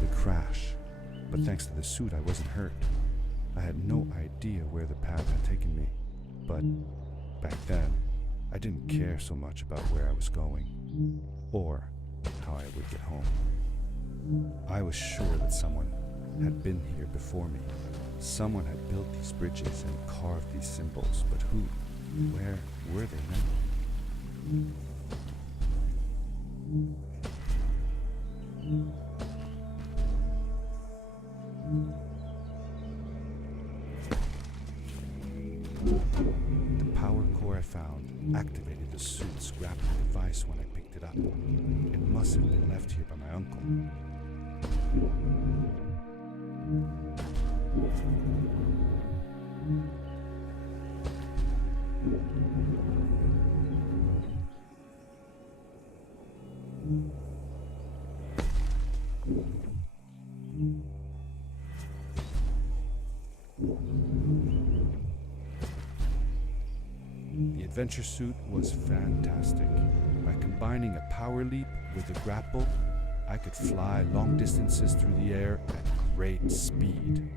with a crash, but thanks to the suit I wasn't hurt. I had no idea where the path had taken me, but back then, I didn't care so much about where I was going, or how I would get home. I was sure that someone had been here before me. Someone had built these bridges and carved these symbols, but who? Where were they now? The power core I found activated the suit's grappling device when I picked it up. It must have been left here by my uncle. The adventure suit was fantastic. By combining a power leap with a grapple, I could fly long distances through the air at great speed.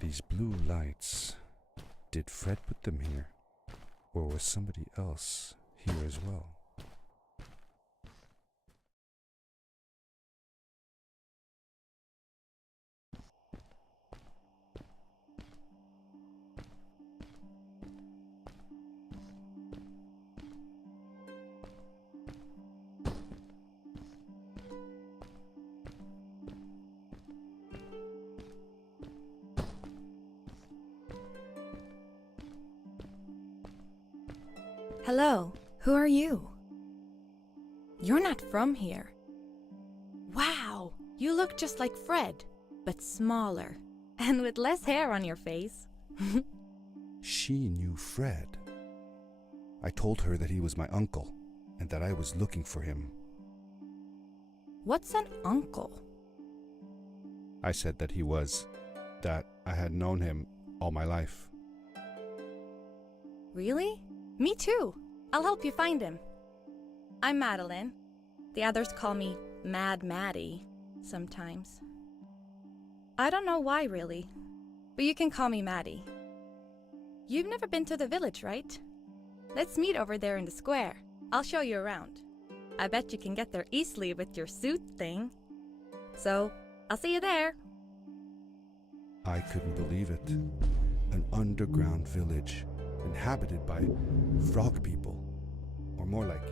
These blue lights. Did Fred put them here? Or was somebody else here as well? Hello, who are you? You're not from here. Wow, you look just like Fred, but smaller, and with less hair on your face. She knew Fred. I told her that he was my uncle, and that I was looking for him. What's an uncle? I said that he was, that I had known him all my life. Really? Me too. I'll help you find him. I'm Madeline. The others call me Mad Maddie sometimes. I don't know why really, but you can call me Maddie. You've never been to the village, right? Let's meet over there in the square. I'll show you around. I bet you can get there easily with your suit thing. So, I'll see you there. I couldn't believe it. An underground village, inhabited by frog people, or more like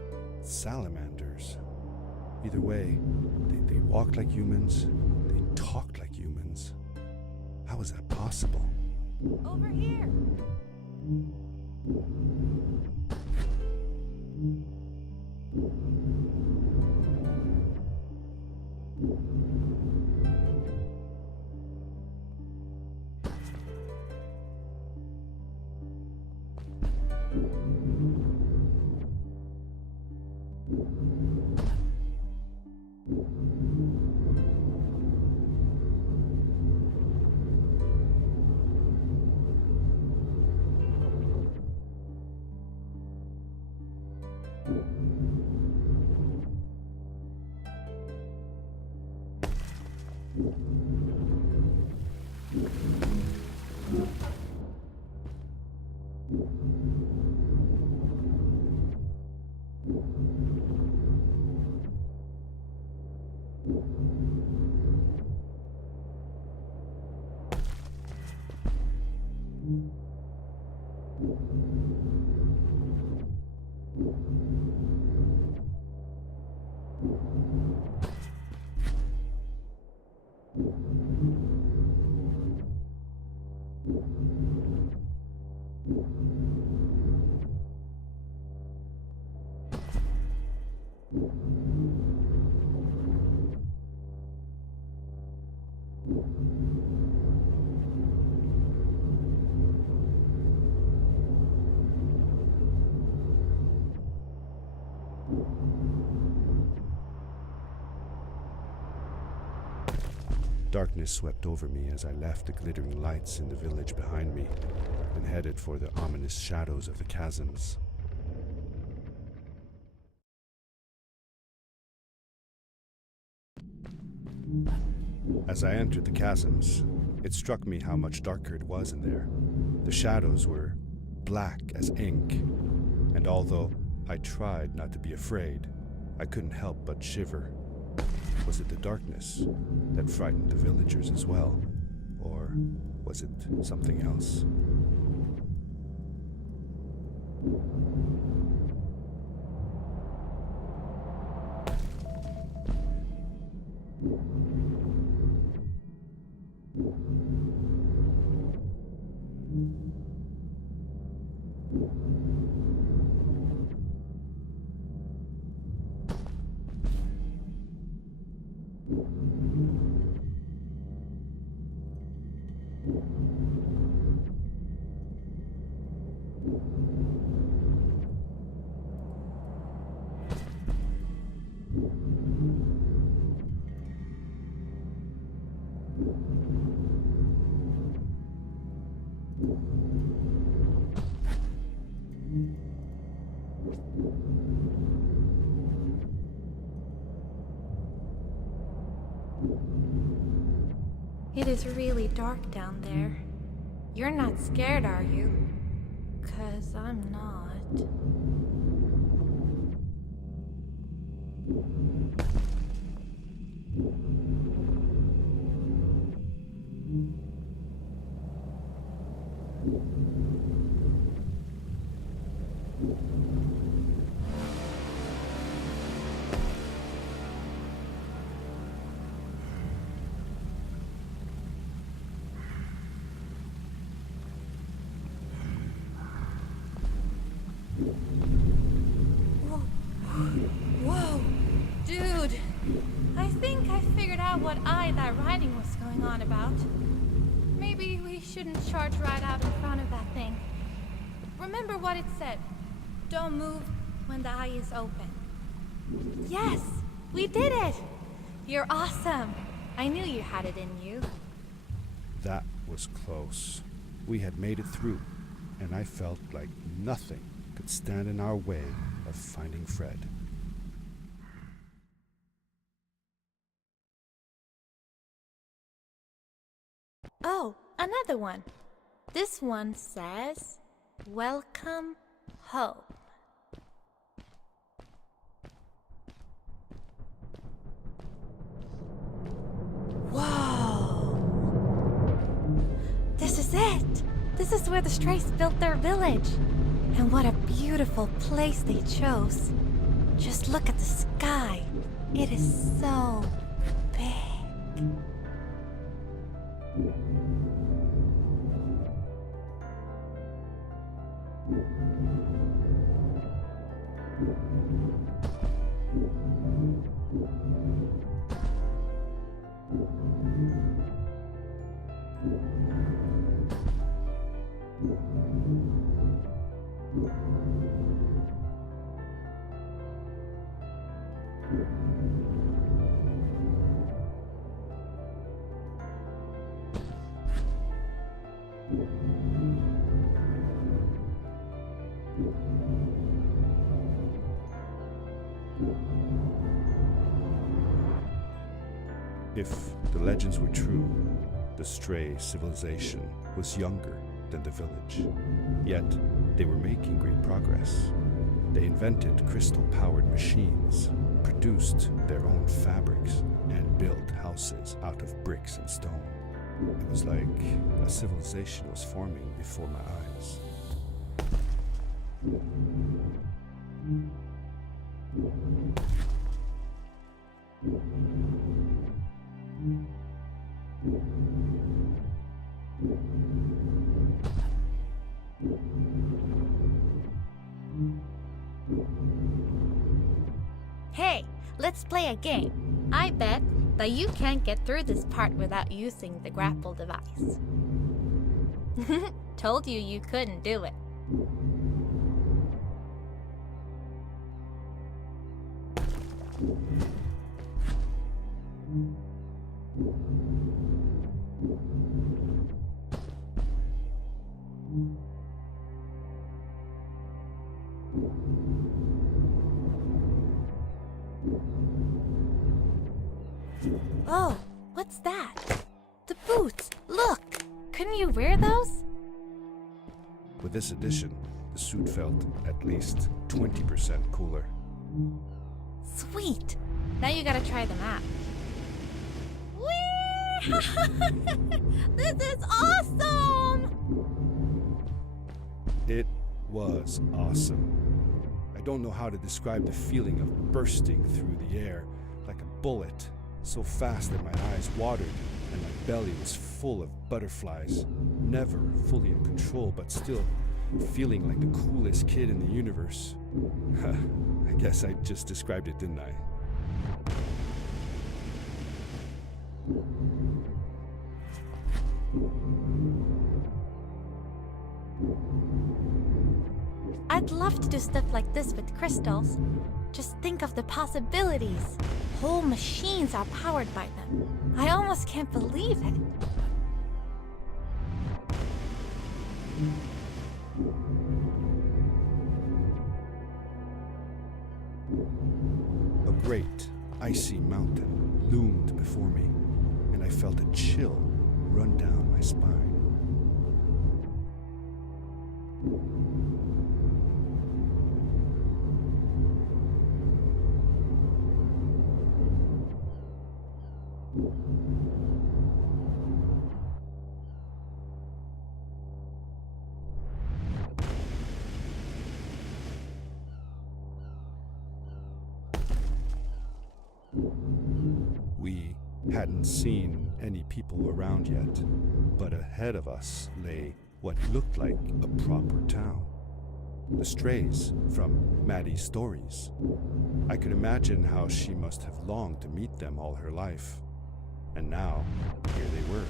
salamanders. Either way, they walked like humans, they talked like humans. How is that possible? Over here! Darkness swept over me as I left the glittering lights in the village behind me and headed for the ominous shadows of the chasms. As I entered the chasms, it struck me how much darker it was in there. The shadows were black as ink, and although I tried not to be afraid, I couldn't help but shiver. Was it the darkness that frightened the villagers as well? Or was it something else? It is really dark down there. You're not scared, are you? 'Cause I'm not. Whoa! Dude! I think I figured out what that writing was going on about. Maybe we shouldn't charge right out in front of that thing. Remember what it said. Don't move when the eye is open. Yes! We did it! You're awesome! I knew you had it in you. That was close. We had made it through, and I felt like nothing could stand in our way of finding Fred. Oh, another one. This one says, "Welcome home." Whoa! This is it! This is where the Strays built their village. And what a beautiful place they chose. Just look at the sky. It is so big. If the legends were true, the stray civilization was younger than the village. Yet, they were making great progress. They invented crystal-powered machines, produced their own fabrics, and built houses out of bricks and stone. It was like a civilization was forming before my eyes. Hey, let's play a game. I bet that you can't get through this part without using the grapple device. Told you you couldn't do it. Oh, what's that? The boots! Look! Couldn't you wear those? With this addition, the suit felt at least 20% cooler. Sweet! Now you gotta try them out. Whee! This is awesome! It was awesome. I don't know how to describe the feeling of bursting through the air like a bullet, so fast that my eyes watered and my belly was full of butterflies, never fully in control, but still feeling like the coolest kid in the universe. I guess I just described it, didn't I? I'd love to do stuff like this with crystals. Just think of the possibilities. Whole machines are powered by them. I almost can't believe it. A great, icy mountain loomed before me, and I felt a chill run down my spine. We hadn't seen any people around yet, but ahead of us lay what looked like a proper town. The strays from Maddie's stories. I could imagine how she must have longed to meet them all her life. And now, here they were.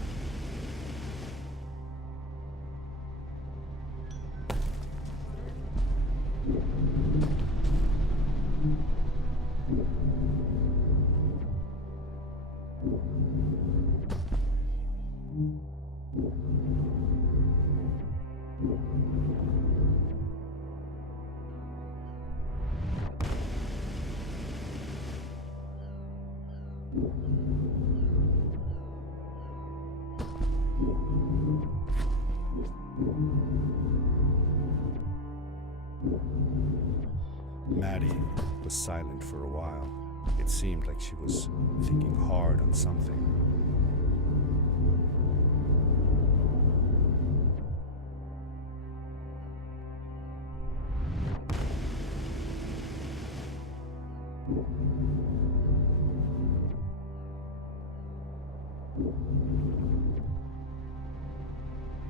Maddie was silent for a while. It seemed like she was thinking hard on something.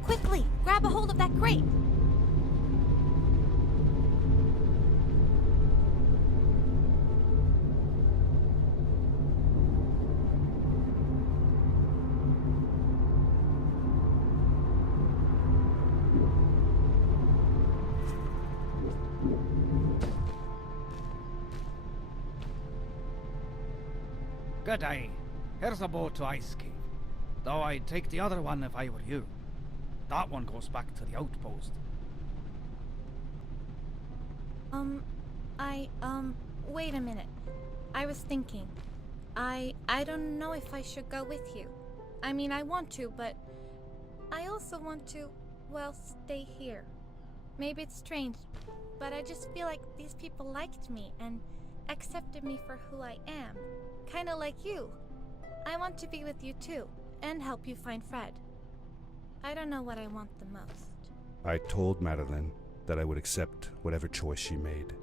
Quickly, grab a hold of that crate. Good day. Here's a boat to Ice Cave. Though I'd take the other one if I were you. That one goes back to the outpost. Wait a minute. I was thinking. I don't know if I should go with you. I mean, I want to, but I also want to, well, stay here. Maybe it's strange, but I just feel like these people liked me and accepted me for who I am. Kinda like you. I want to be with you too, and help you find Fred. I don't know what I want the most. I told Madeline that I would accept whatever choice she made.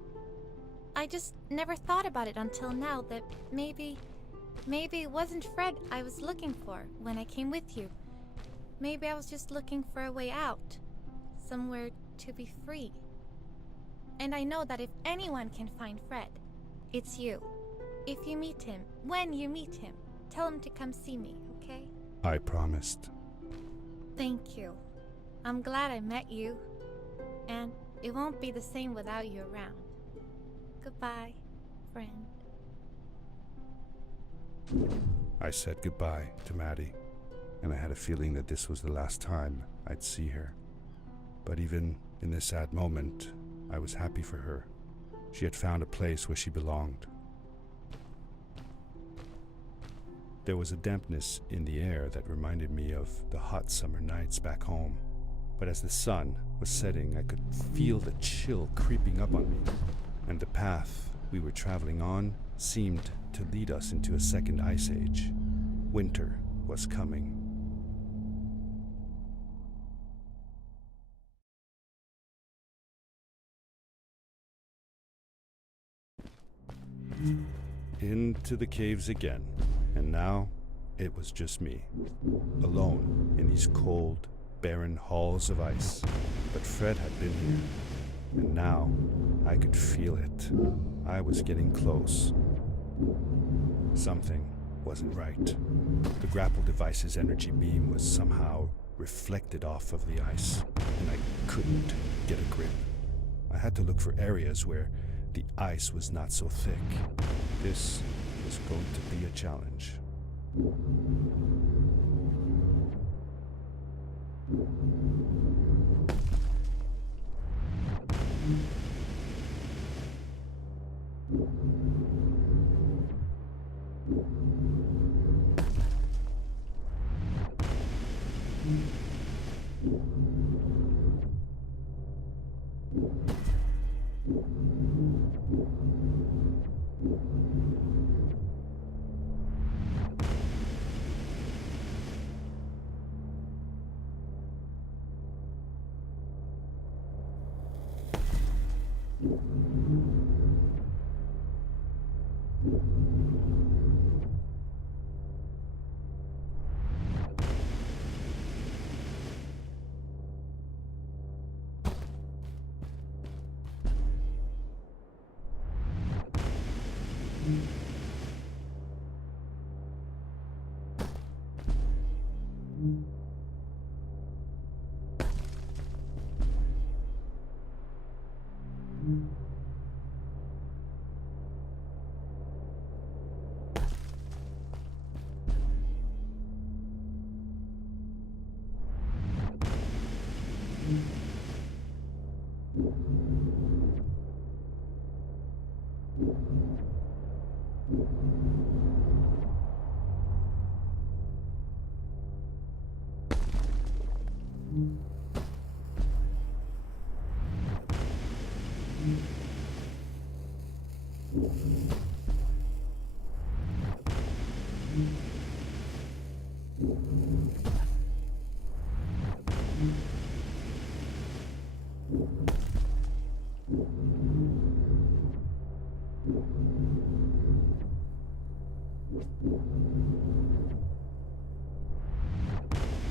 I just never thought about it until now that maybe it wasn't Fred I was looking for when I came with you. Maybe I was just looking for a way out. Somewhere to be free. And I know that if anyone can find Fred, it's you. If you meet him, when you meet him, tell him to come see me, okay? I promised. Thank you. I'm glad I met you. And it won't be the same without you around. Goodbye, friend. I said goodbye to Maddie, and I had a feeling that this was the last time I'd see her. But even in this sad moment, I was happy for her. She had found a place where she belonged. There was a dampness in the air that reminded me of the hot summer nights back home. But as the sun was setting, I could feel the chill creeping up on me, and the path we were traveling on seemed to lead us into a second ice age. Winter was coming. Into the caves again, and now it was just me, alone in these cold, barren halls of ice. But Fred had been here, and now I could feel it. I was getting close. Something wasn't right. The grapple device's energy beam was somehow reflected off of the ice, and I couldn't get a grip. I had to look for areas where the ice was not so thick. This was going to be a challenge.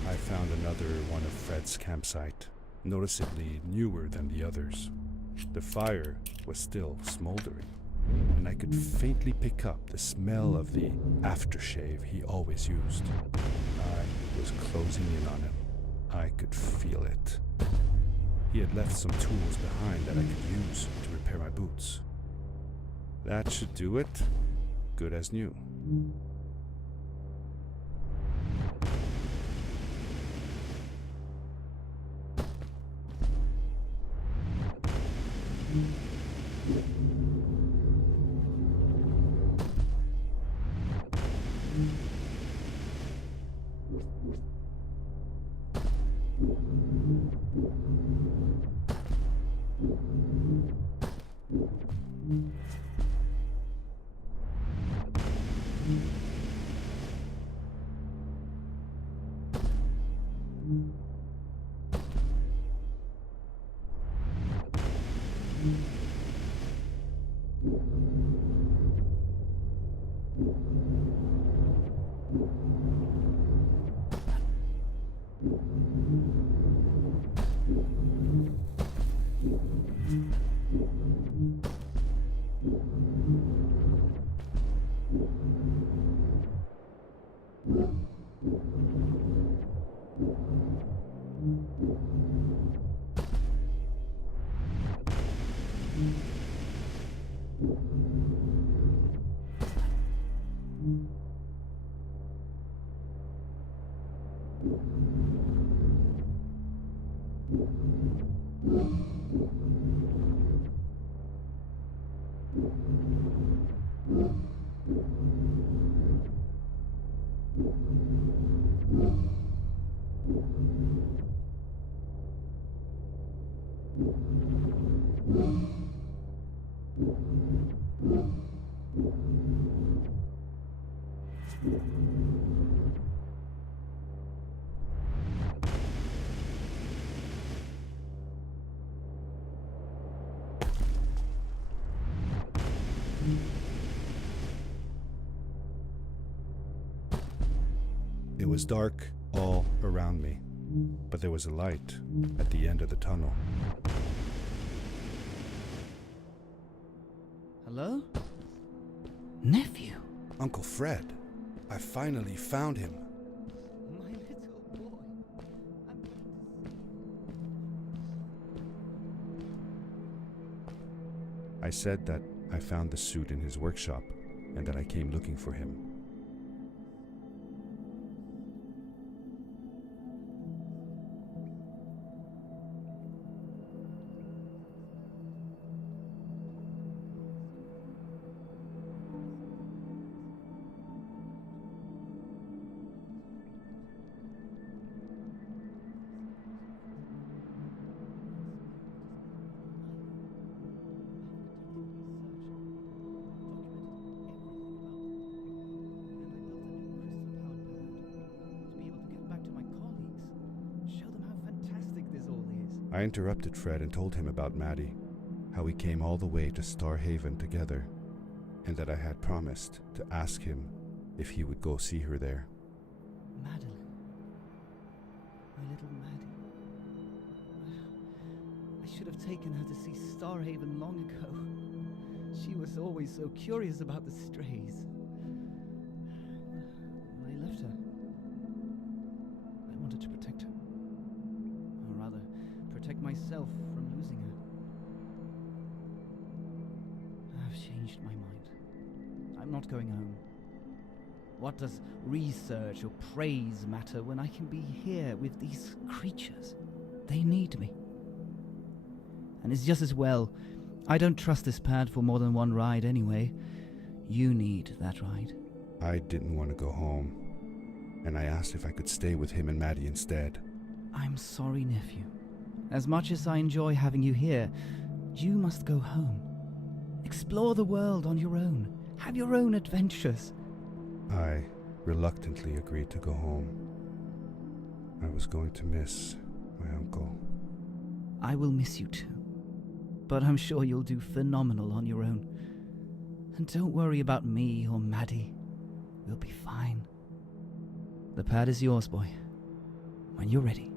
I found another one of Fred's campsite, noticeably newer than the others. The fire was still smoldering, and I could faintly pick up the smell of the aftershave he always used. I was closing in on him. I could feel it. He had left some tools behind that I could use to repair my boots. That should do it. Good as new. It was dark all around me, but there was a light at the end of the tunnel. Hello? Nephew? Uncle Fred, I finally found him. My little boy. I said that I found the suit in his workshop and that I came looking for him. I interrupted Fred and told him about Maddie, how we came all the way to Starhaven together, and that I had promised to ask him if he would go see her there. Madeline. My little Maddie. I should have taken her to see Starhaven long ago. She was always so curious about the strays. When I left her, I wanted to protect her. Or rather, protect myself from losing her. I've changed my mind. I'm not going home. What does research or praise matter when I can be here with these creatures? They need me. And it's just as well. I don't trust this pad for more than one ride anyway. You need that ride. I didn't want to go home, and I asked if I could stay with him and Maddie instead. I'm sorry, nephew. As much as I enjoy having you here, you must go home. Explore the world on your own. Have your own adventures. I reluctantly agreed to go home. I was going to miss my uncle. I will miss you too. But I'm sure you'll do phenomenal on your own. And don't worry about me or Maddie. We'll be fine. The pad is yours, boy. When you're ready.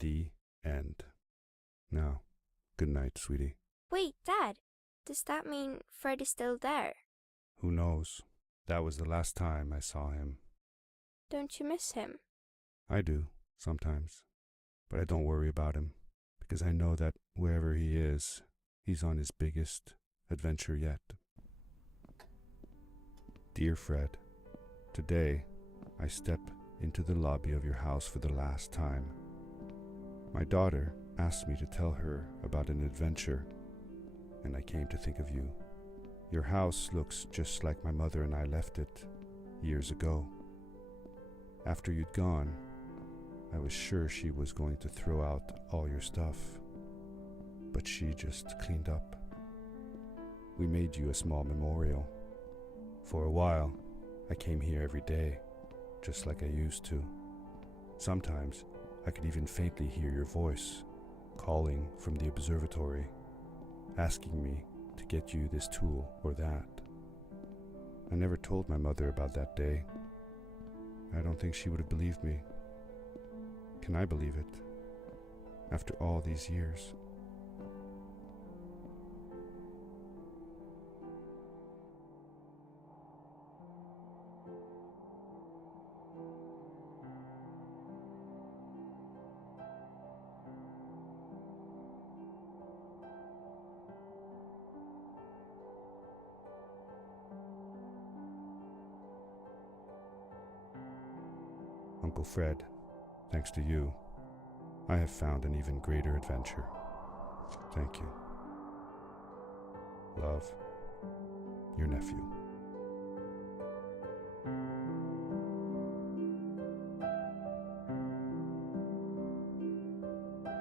The end. Now, good night, sweetie. Wait, Dad. Does that mean Fred is still there? Who knows? That was the last time I saw him. Don't you miss him? I do, sometimes. But I don't worry about him, because I know that wherever he is, he's on his biggest adventure yet. Dear Fred, today I step into the lobby of your house for the last time. My daughter asked me to tell her about an adventure, and I came to think of you. Your house looks just like my mother and I left it, years ago. After you'd gone, I was sure she was going to throw out all your stuff, but she just cleaned up. We made you a small memorial. For a while, I came here every day, just like I used to. Sometimes, I could even faintly hear your voice, calling from the observatory, asking me to get you this tool or that. I never told my mother about that day. I don't think she would have believed me. Can I believe it? After all these years. Uncle Fred, thanks to you, I have found an even greater adventure. Thank you. Love, your nephew.